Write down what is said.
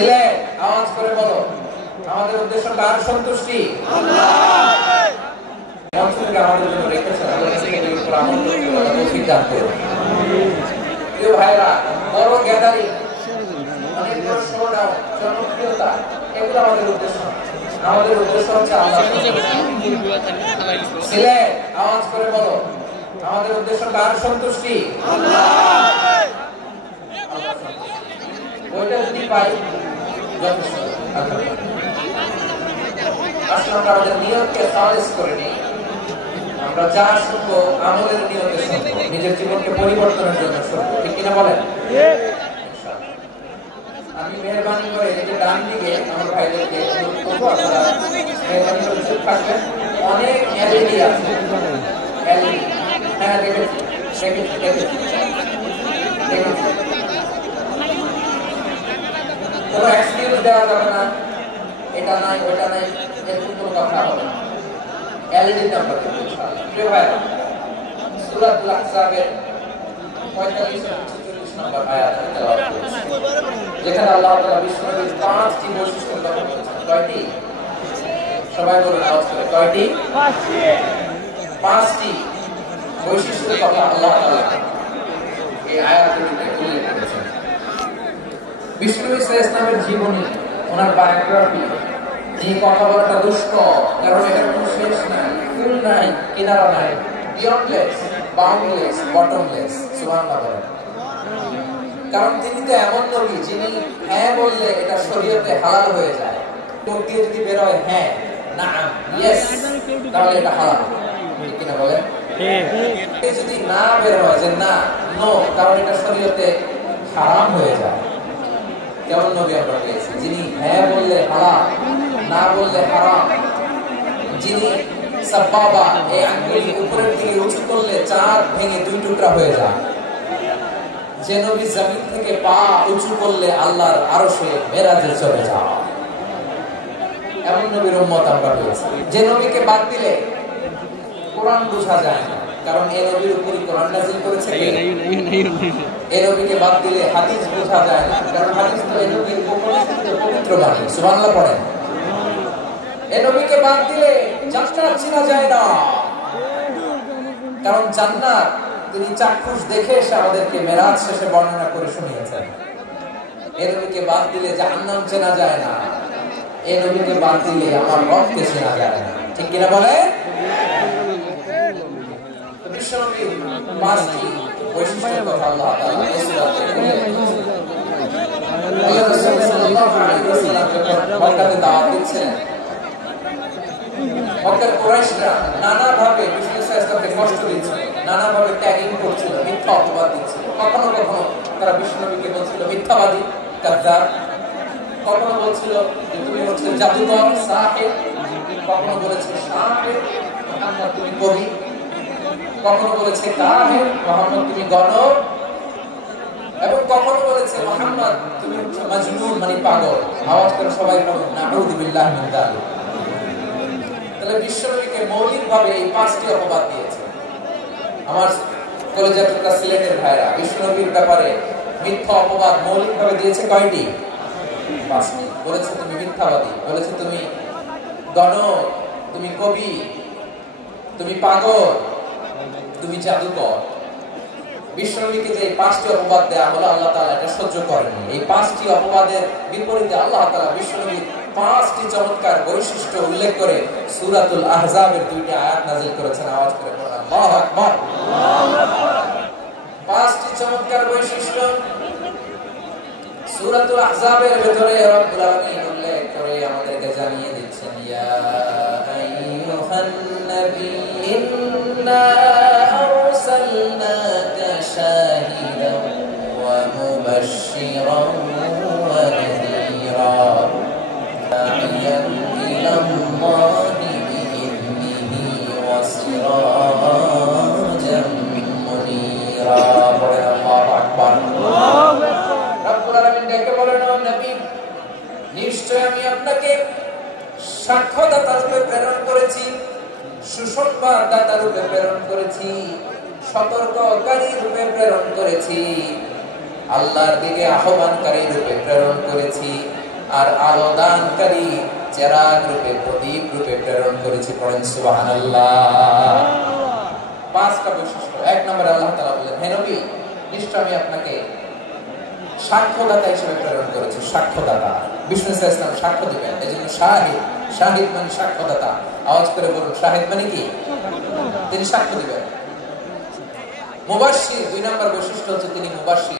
সিলেট আওয়াজ করে বলো, আমাদের উদ্দেশ্য কার সন্তুষ্টি? আল্লাহ। মঞ্চ থেকে আমাদের জন্য রেখেছেন, আমাদের থেকে উপর আমল করতে আল্লাহ তৌফিক দান করুন। প্রিয় ভাইরা, বড় গ্যাদারিং, অনেক বড় শোডাউন, জনপ্রিয়তা, এগুলো আমাদের উদ্দেশ্য। আমাদের উদ্দেশ্য হচ্ছে আল্লাহ। সিলেট আওয়াজ করে বলো, আমাদের উদ্দেশ্য কার সন্তুষ্টি? আল্লাহ। ওইটা যদি পাই যথেষ্ট। আসলে আমরা আমাদের নিয়তকে খালিস করে নিই। আমরা যা শুনবো আমলের নিয়তে শুনবো, নিজের জীবনকে পরিবর্তনের জন্য শুনবো, ঠিক কিনা বলেন? আমি মেহরবানি করে এই যে ডান দিকে আমার ভাইদেরকে অনুরোধ করবো, আপনারা মেহরবানি করে চুপ থাকবেন। অনেক এলইডি আছে, এলইডি। হ্যাঁ, দেখেছি। কোনো এক্সকিউজ দেওয়া যাবে না, এটা নাই ওটা নাই, এরকম কোনো কথা হবে না। এলইডি নাম্বার প্রিয় ভাইরা, সূরাতুল আহজাবের 45-46 নম্বর আয়াত তেলাওয়াত করছি, যেখানে আল্লাহ তাআলা বিশ্বনবীর 5টি বৈশিষ্ট্য কথা বলেছেন। কয়টি? সবাই বলুন আওয়াজ করে, কয়টি? 5টি বৈশিষ্ট্যের কথা আল্লাহ তাআলা এই আয়াতটিতে উল্লেখ করেছেন। বিশ্বনবী সাল্লাল্লাহু আলাইহি ওয়াসাল্লামের জীবনী, ওনার বায়োগ্রাফি, এই কথা বলাটা দুষ্কর, কারণ এটার কোনো শেষ নাই, ফুল নাই, কিনারা নাই, বিয়ন্ডলেস, বাউন্ডলেস, বটমলেস। সুবহানাল্লাহ বলেন। কারণ তিনি তো এমন নবী যিনি হ্যাঁ বললে এটা শরীয়তে হালাল হয়ে যায়। মুখ দিয়ে যদি বের হয় হ্যাঁ, নাম, ইয়েস, তাহলে এটা হালাল, ঠিক কিনা বলেন? যদি না বের হয় যে না, নো, তাহলে এটা শরীয়তে হারাম হয়ে যায়। কেমন নবী আমরা পেয়েছি, যিনি হ্যাঁ বললে হালাল, না বললে হারাম, যিনি সাব্বাবা, এই আঙ্গুলি উপরের দিকে উঁচু করলে চাঁদ ভেঙে 2 টুকরা হয়ে যায়, যে নবী জমিন থেকে পা উঁচু করলে আল্লাহর আরশে মেরাজে চলে যায়, এমন নবীর উম্মত আমরা পেয়েছি। যে নবীকে বাদ দিলে কোরআন বোঝা যায় না, কারণ এই নবীর উপরই কোরআন নাযিল করেছে কে? এই নবীকে বাদ দিলে হাদিস বোঝা যায় না, কারণ হাদিস তো এই নবীর পবিত্র বাণী। সুবহানাল্লাহ পড়েন। এই নবীকে বাদ দিলে জান্নাত চেনা যায় না, কারণ জান্নাত তিনি চাক্ষুষ দেখে এসে আমাদেরকে মেরাজ শেষে বর্ণনা করে শুনিয়েছেন। এই নবীকে বাদ দিলে জাহান্নাম চেনা যায় না, এই নবীকে বাদ দিলে আমার রবকে চেনা যায় না, ঠিক কিনা বলে? বিশ্বনবীর 5টি বৈশিষ্ট্যের কথা আল্লাহ তাআলা এই সূরাতে উল্লেখ করেছেন। আল্লাহ রাসূল সাল্লাল্লাহু আলাইহি ওয়াসাল্লাম যখন মক্কাতে দাওয়াত দিচ্ছেন, মক্কার কুরাইশরা নানাভাবে বিশ্বনবী সাল্লাল্লাহু আলাইহি ওয়াসাল্লামকে কষ্ট দিচ্ছিল, নানাভাবে ট্যাগিং করছিল, মিথ্যা অপবাদ দিচ্ছিল। কখনো কখনো তারা বিশ্বনবীকে বলছিল মিথ্যাবাদী, কাযযাব। কখনো বলছিল যে তুমি হচ্ছে জাদুকর, সাহির। কখনো বলেছে শাহির, মুহাম্মদ তুমি কবি। কখনো বলেছে কাহির, মুহাম্মদ তুমি গণক। এবং কখনো বলেছে মুহাম্মদ তুমি হচ্ছে মাজনুন, মানে পাগল। আওয়াজ করে সবাই বলুন নাউযু বিল্লাহি মিন যালিক। তাহলে বিশ্বনবীকে মৌলিকভাবে এই 5টি অপবাদ দিয়েছে। আমার কলেজের টুকরা সিলেটের ভাইরা, বিশ্বনবীর ব্যাপারে মিথ্যা অপবাদ মৌলিকভাবে দিয়েছে কয়টি? 5টি। বলেছে তুমি মিথ্যাবাদী, বলেছে তুমি গণক, তুমি কবি, তুমি পাগল, তুমি জাদুকর। বিশ্বনবীকে যে 5টি অপবাদ দেয়া হলো, আল্লাহ তাআলা এটা সহ্য করেননি। এই 5টি অপবাদের বিপরীতে আল্লাহ তাআলা বিশ্বনবীর 5টি চমৎকার বৈশিষ্ট্য উল্লেখ করে সূরাতুল আহজাবের 2টি আয়াত নাযিল করেছেন। আওয়াজ করে পড়ুন আল্লাহু আকবার। আল্লাহু আকবার। 5টি চমৎকার বৈশিষ্ট্য সূরাতুল আহজাবের ভিতরে রব্বুল আলামিন উল্লেখ করে আমাদেরকে জানিয়ে দিচ্ছেন, ইয়া আইয়ুহান নবী ইন্না আরসালনাকা শাহিদান ওয়া মুবাশশিরান ওয়া নাযীরা দা'iyan ইলা আল্লাহি বিইذনিহি ওয়া সিরাজাম মুনীরা। বলেন আল্লাহু আকবার। রব্বুল আলামিন ডেকে বলেন, ও নবী, নিশ্চয় আমি আপনাকে সাক্ষ্যদাতা রূপে প্রেরণ করেছি, সুসংবাদদাতা রূপে প্রেরণ করেছি, সতর্ককারী রূপে প্রেরণ করেছি, আল্লাহর দিকে আহ্বানকারী রূপে প্রেরণ করেছি। আর আলো দানকারী চেরাগ রূপে প্রদীপ রূপে প্রেরণ করেছি। পড়েন সুবহানাল্লাহ। পাঁচটা বৈশিষ্ট্য। এক নম্বরে আল্লাহ তাআলা বললেন, হে নবী, নিশ্চয় আমি আপনাকে সাক্ষ্যদাতা হিসেবে প্রেরণ করেছি। সাক্ষ্যদাতা, বিষ্ণু সাল্লাল্লাহু আলাইহি ওয়াসাল্লাম সাক্ষ্য দিবেন, এজন্য শাহিদ। শাহিদ মানে সাক্ষ্যদাতা। আওয়াজ করে বলুন, শাহিদ মানে কি? তিনি সাক্ষ্য দিবেন। মুবাশশির, দুই নম্বর বৈশিষ্ট্য হচ্ছে তিনি মুবাশশির।